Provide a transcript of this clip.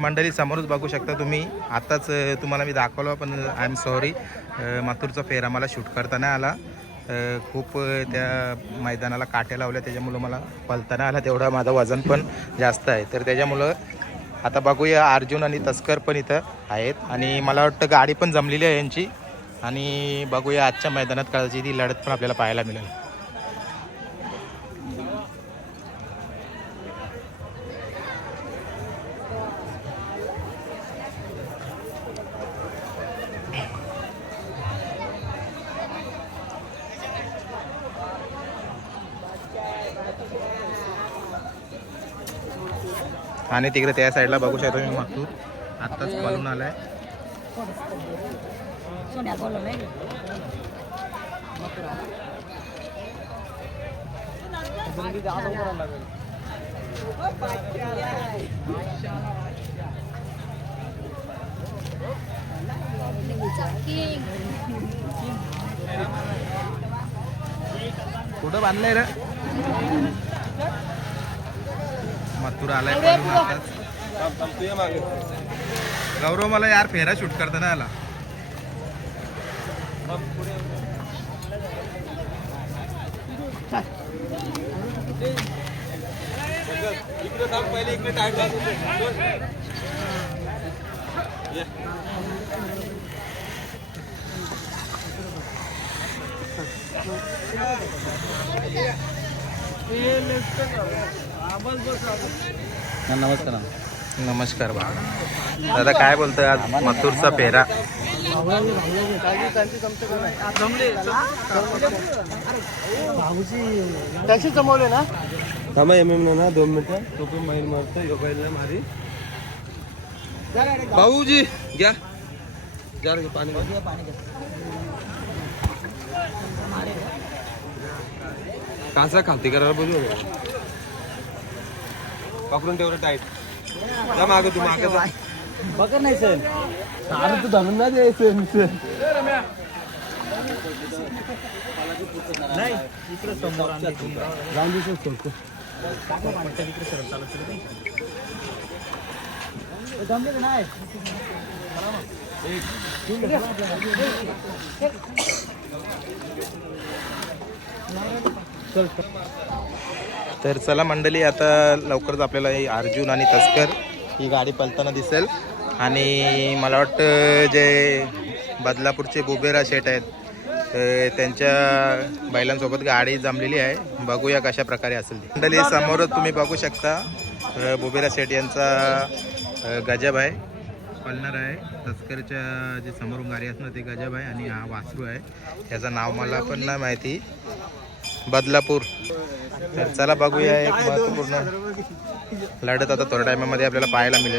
मंडळी समोरच बघू शकता तुम्ही. आत्ताच तुम्हाला मी दाखवलं पण आय एम सॉरी माथूरचा फेरा मला शूट करताना आला. खूप त्या मैदानाला काट्या लावल्या त्याच्यामुळं मला पलताना आला तेवढा माझं वजन पण जास्त आहे. तर त्याच्यामुळं आता बघूया अर्जुन आणि तस्कर पण इथं आहेत. आणि मला वाटतं गाडी पण जमलेली आहे यांची. आणि बघूया आजच्या मैदानात कळायची ती लढत पण आपल्याला पाहायला मिळेल. आणि तिकडे त्या साईडला बघू शकतो मी मातूर आत्ताच पळून आलाय. कुठं बांधलंय रे. मथुर आलाय पळून आताच. गौरव मला यार फेरा शूट करताना आला. नमस्कार नमस्कार बा दादा काय बोलतोय आज? मथुरचा फेरा. त्याशी जमवले ना थांबा एम एम ना दोन मिनिटं. तो पण महिल मारतो यो बैल ना मारी भाऊजी घ्या. जा रे पाणी घ्या. काचा खालती करायला बोलू पकडून तेवढं टाईट जा माग तू माग जा. बघ नाही सर. अरे तू धरून ना द्यायचं नाही इकडे समोर जाऊन दिसत सोडतो. जमले नाही. तर चला मंडळी आता लवकरच आपल्याला अर्जुन आणि तस्कर ही गाडी पलताना दिसेल. आणि मला वाटतं जे बदलापूरचे बुबेरा शेट आहेत त्यांच्या बैलांसोबत गाडी जमलेली आहे. बघूया कशा प्रकारे असेल ती. मंडळी समोरच तुम्ही बघू शकता बुबेरा शेट यांचा गजब आहे. पलणार आहे. तस्करच्या जे समोरून गाडी असणार ते गजब आहे आणि हा वासरू आहे. त्याचं नाव मला पण नाही माहिती. बदलापूर. तर चला बघूया एक महत्त्वपूर्ण लढत आता थोड्या टायमामध्ये आपल्याला पाहायला मिळेल.